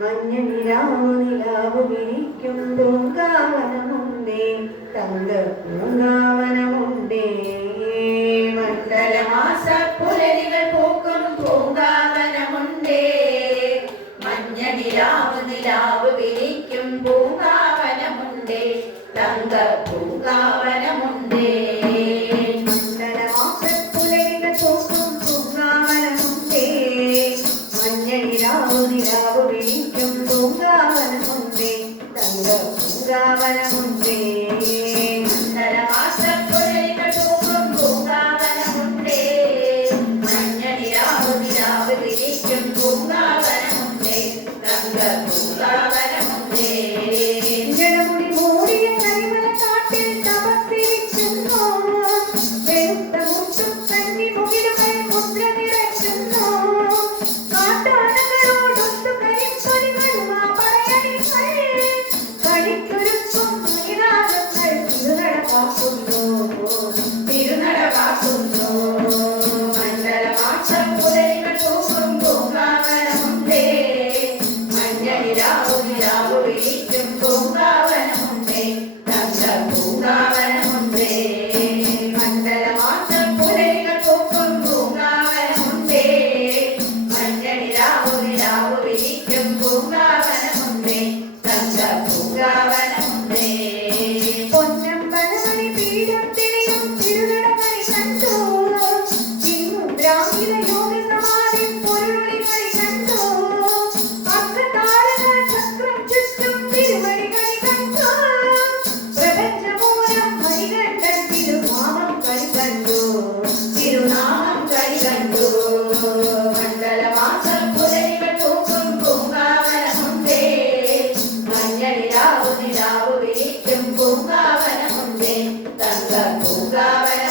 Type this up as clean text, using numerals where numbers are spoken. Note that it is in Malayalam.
മഞ്ഞനിലാവ് വിരിക്കും പൂങ്കാവനമുണ്ടേ, തങ്ക പൂങ്കാവനമുണ്ടേ. മണ്ഡലമാസ പുലരികൾ പൂക്കും പൂങ്കാവനമുണ്ടേ, മഞ്ഞനിലാവ് വിരിക്കും പൂങ്കാവനമുണ്ടേ, തങ്ക പൂങ്കാവനമുണ്ടേ. മണ്ഡലമാസപ്പുലരികൾ പൂക്കും പൂങ്കാവനമുണ്ടേ, മഞ്ഞനിലാവ് വിരിക്കും പൂങ്കാവനമുണ്ടേ, തങ്ക പൂങ്കാവനമുണ്ടേ. മണ്ഡലമാസപ്പുലരികൾ പൂക്കും പൂങ്കാവനമുണ്ടേ, മഞ്ഞനിലാവ് വിരിക്കും പൂങ്കാവനമുണ്ടേ, തങ്ക പൂങ്കാവനമുണ്ടേ. ജനമുടി മൂടിയ കരിമലക്കാട്ടിൽ തപസ്സിരിക്കുന്നു, വെളുത്ത മുത്തും കന്നി മുകിലുകൾ മുദ്ര നിറയ്ക്കുന്നു. കാട്ടാനകളോടൊത്തു കരിപ്പൊലികളും ആ പറയണികൾ, കളിക്കൊരുക്കും മൈനാകങ്ങൾ തിരുനടവാക്കുന്നു. മണ്ഡലമാസപ്പുലരികൾ പൂക്കും പൂങ്കാവനമുണ്ടേ, മഞ്ഞനിലാവ് വിരിക്കും പൂങ്കാവനമുണ്ടേ, തങ്ക പൂങ്കാവനമുണ്ടേ. മണ്ഡലമാസപ്പുലരികൾ പൂക്കും പൂങ്കാവനമുണ്ടേ, മഞ്ഞനിലാവ് വിരിക്കും പൂങ്കാവനമുണ്ടേ, തങ്ക പൂങ്കാവനമുണ്ടേ. പൊന്നമ്പലമണി പീഠം തിരിയും തിരുനടമണി കണ്ടു, ചിന്മുദ്രാംഗിത യോഗസമാധി പൊരുളികളി കണ്ടു. അർദ്ധതാരക ചക്രം ചുറ്റും തിരുമണികളി കണ്ടു, പ്രപഞ്ചമൂലം മണികണ്ഠൻ തിരുനാമം കളി കണ്ടു. തിരുനാമം കളി കണ്ടു. മണ്ഡലമാസപ്പുലരികൾ പൂക്കും പൂങ്കാവനമുണ്ടേ, മഞ്ഞനിലാവ് വിരിക്കും പൂങ്കാവനമുണ്ടേ, തങ്ക പൂങ്കാവനമുണ്ടേ.